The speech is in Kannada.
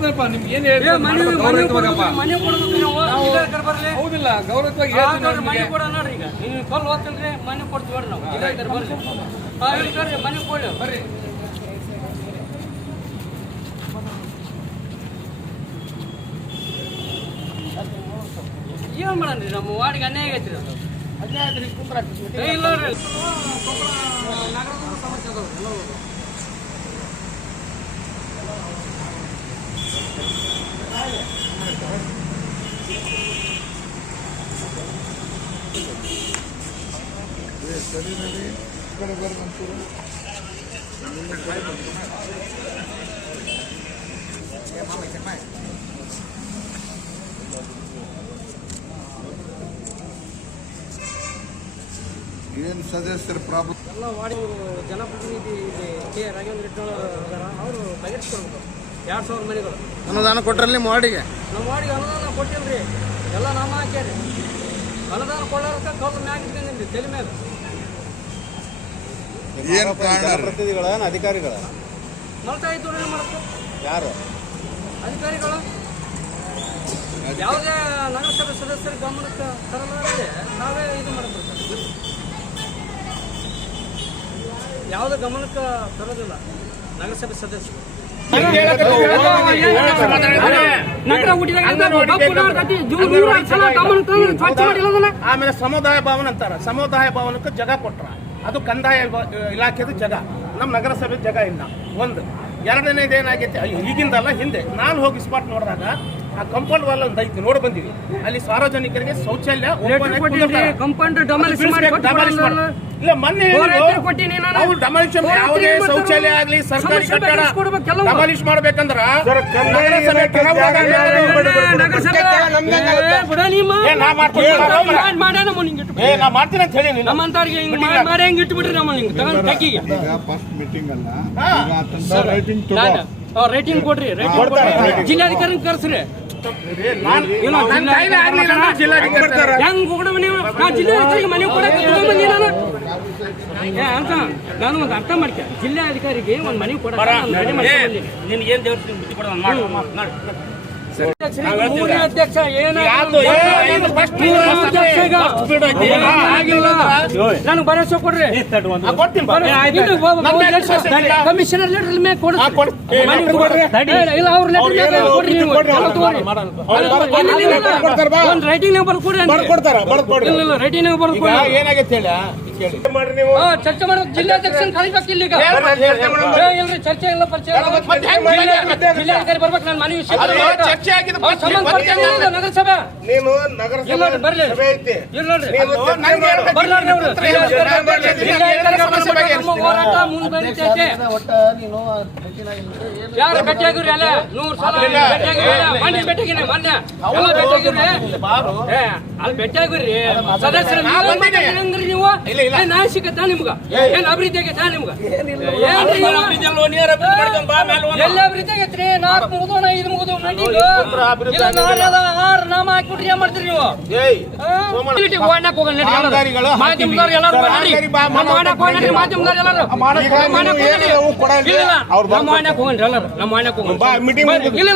ಮಾಡ್ದಪ್ಪ ನಿಮ್ಗೆ ಏನ್ ಹೇಳ್ತೀವಿ ಹೌದಿಲ್ಲ ಗೌರವವಾಗಿ ಮನೆ ಕೊಡ ನೋಡ್ರಿ ಈಗ ನೀವು ಕಲ್ಲು ಹೋಗ್ತಲ್ರಿ ಮನೆ ಕೊಡ್ತೀವಿ ನಾವು ಬರ್ರಿ ಮನೆ ಕೊಡಿ ಬರ್ರಿ ಏನ್ ಮಾಡನ್ರಿ ನಮ್ಮ ವಾರ್ಡ್ಗೆ ಅನ್ಯಾಯ ಆಗೈತ್ರಿ ಇಲ್ಲ ನಗರದ ಸಮಸ್ಯೆ ಅದಾವ ಏನು ಸದಸ್ಯರ ಪ್ರಾಬ್ಲಮ್ ಎಲ್ಲ ವಾರ್ಡ್ ಜನಪ್ರತಿನಿಧಿ ಕೆ ರಾಘವೇಂದ್ರ ರೆಡ್ಡಿ ಅವರು ಬಗೆಹರಿಸ್ಕೊಡ್ಬೇಕು 2000 ಮನೆಗಳು ಅನುದಾನ ಕೊಟ್ರಲ್ಲಿ ನಿಮ್ಮ ವಾರ್ಡಿಗೆ ನಮ್ಮ ವಾರ್ಡಿಗೆ ಅನುದಾನ ಕೊಟ್ಟಿಲ್ರಿ ಎಲ್ಲ ನಾಮ ಹಾಕ್ಯಾರಿ ಅನುದಾನ ಕೊಡೋದಕ್ಕೆ ಕಲ್ಲು ಮ್ಯಾಗ ಇಟ್ಕೊಂಡಿದ್ರಿ ತಲೆ ಮ್ಯಾಗ ಏನು ಕಾರಣ ಪ್ರತಿನಿಧಿಗಳ ಅಧಿಕಾರಿಗಳ ಮಲ್ತಾ ಇದ್ದು ಏನು ಮಾಡುತ್ತೆ ಯಾರು ಅಧಿಕಾರಿಗಳು ಯಾವುದೇ ನಗರಸಭೆ ಸದಸ್ಯರ ಗಮನಕ್ಕೆ ತರಲಾರದೆ ನಾವೇ ಇದು ಮಾಡಬೇಕು ಯಾವುದೇ ಗಮನಕ್ಕೆ ತರೋದಿಲ್ಲ ನಗರಸಭೆ ಸದಸ್ಯರು ಆಮೇಲೆ ಸಮುದಾಯ ಭವನ ಅಂತಾರ ಸಮುದಾಯ ಭವನಕ್ಕೆ ಜಾಗ ಕೊಟ್ರ ಅದು ಕಂದಾಯ ಇಲಾಖೆದು ಜಾಗ ನಮ್ಮ ನಗರಸಭೆ ಜಾಗ ಇಲ್ಲ ಒಂದು ಎರಡನೇದು ಏನಾಗೈತೆ ಈಗಿಂದಲ್ಲ ಹಿಂದೆ ನಾನು ಹೋಗಿ ಸ್ಪಾಟ್ ನೋಡಿದಾಗ ಆ ಕಂಪೌಂಡ್ ವಾಲ್ ಒಂದು ಐತಿ ನೋಡಿ ಬಂದಿವಿ ಅಲ್ಲಿ ಸಾರ್ವಜನಿಕರಿಗೆ ಶೌಚಾಲಯ ಇಲ್ಲ ಮೊನ್ನೆ ಡಮಾಲಿಷನ್ ಯಾವುದೇ ಶೌಚಾಲಯ ಆಗ್ಲಿ ಸರ್ಕಾರಿ ಕಟ್ಟಡ ಡಮಾಲಿಷ್ ಮಾಡ್ಬೇಕಂದ್ರ ನಾ ಮಾಡ್ತೀನಿ ಅಂತ ಹೇಳಿ ಫಸ್ಟ್ ಮೀಟಿಂಗ್ ಅಲ್ಲ ರೈಟಿಂಗ್ ಕೊಡ್ರಿ ಜಿಲ್ಲಾಧಿಕಾರಿ ಕರ್ಸ್ರಿ ಹೆಂಗ್ ಜಿಲ್ಲಾಧಿಕಾರಿಗೆ ಮನೆ ಕೊಡಕ್ಕೆ ಅಂತ ನಾನು ಒಂದು ಅರ್ಥ ಮಾಡ್ಕೆ ಜಿಲ್ಲಾಧಿಕಾರಿಗೆ ಒಂದು ಮನೆ ಕೊಡ ಅಧ್ಯಕ್ಷ ನನಗೆ ಭರವಸೆ ಕೊಡ್ರಿ ಕಮಿಷನರ್ ಲೆಟರ್ ಮೇಲೆ ಇಲ್ಲ ಅವ್ರ ಲೆಟರ್ ಒಂದು ರೈಟಿಂಗ್ ನಂಬರ್ ಕೊಡ್ರಿ ಇಲ್ಲ ರೈಟಿಂಗ್ ನಂಬರ್ ಏನಾಗೈತೆ ಚರ್ಚೆ ಮಾಡೋ ಜಿಲ್ಲಾಧ್ಯಕ್ಷ ಕಳಿಬೇಕು ಇಲ್ಲಿಗ ಇಲ್ರಿ ಚರ್ಚೆ ಇಲ್ಲ ಪರಿಚಯ ಜಿಲ್ಲಾಧಿಕಾರಿ ಬರ್ಬೇಕು ನಾನು ಮನವಿ ನಗರಸಭೆ ನೀನು ನಗರಸಭೆ ಬರ್ಲಿ ಐತಿ ಹೋರಾಟ ಮುಂದುವರಿತೈತೆ ಯಾರು ಭೇಟಿಯಾಗಿವ್ರಿ ಅಲ್ಲ 100 ಸಲ ಮೊನ್ನೆ ಭೇಟಿಯಾಗಿನಿ ಮೊನ್ನೆ ಎಲ್ಲ ಭೇಟಿಯಾಗಿವ್ರಿ ಅಲ್ಲಿ ಭೇಟಿಯಾಗಿವ್ರಿ ಸದಸ್ಯರು ನೀವು ನಾ ಸಿಕ್ಕತ್ತಾ ನಿಮ್ಗ ಏನ್ ಅಭಿವೃದ್ಧಿ ಆಗೈತಾ ನಿಮ್ಗ ಎಲ್ಲ ಅಭಿವೃದ್ಧಿ ಆಗೈತ್ರಿ 4 ಮುಗಿದೋಣ 5 ಮುಗಿದು ಮೀಟಿಂಗ್ ನಾಮ ಹಾಕ್ಬಿಟ್ರಿ ಏನ್ ಮಾಡ್ತೀರಿ ನೀವು ಓಡಾಕ್ ಹೋಗಲ್ಲ ಮಾಧ್ಯಮದವ್ರು ಎಲ್ಲರೂ ಓಡಾಕ್ ಹೋಗ್ರಿ ಮಾಧ್ಯಮದವ್ರು ಎಲ್ಲರೂ ನಮ್ಮ ಓಡಾಕ್ ಹೋಗನ್ರಿ ಎಲ್ಲರೂ ನಮ್ಮ ಓಡಾಕ್ ಹೋಗನ್ರಿ ಇಲ್ಲ